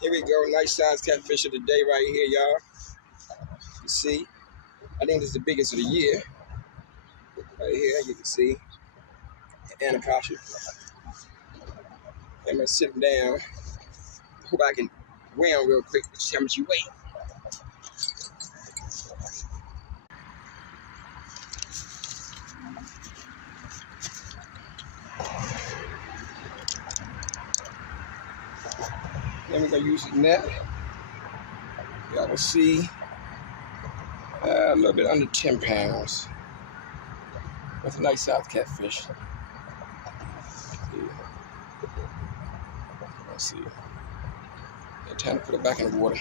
Here we go, nice size catfish of the day right here, y'all. You see, I think this is the biggest of the year. Right here, you can see Anacostia. I'm gonna sit him down. Hope I can weigh him real quick. See how much you weigh. Then we're gonna use the net. Y'all can see a little bit under 10 pounds. That's a nice size catfish. Let's see. Time to put it back in the water.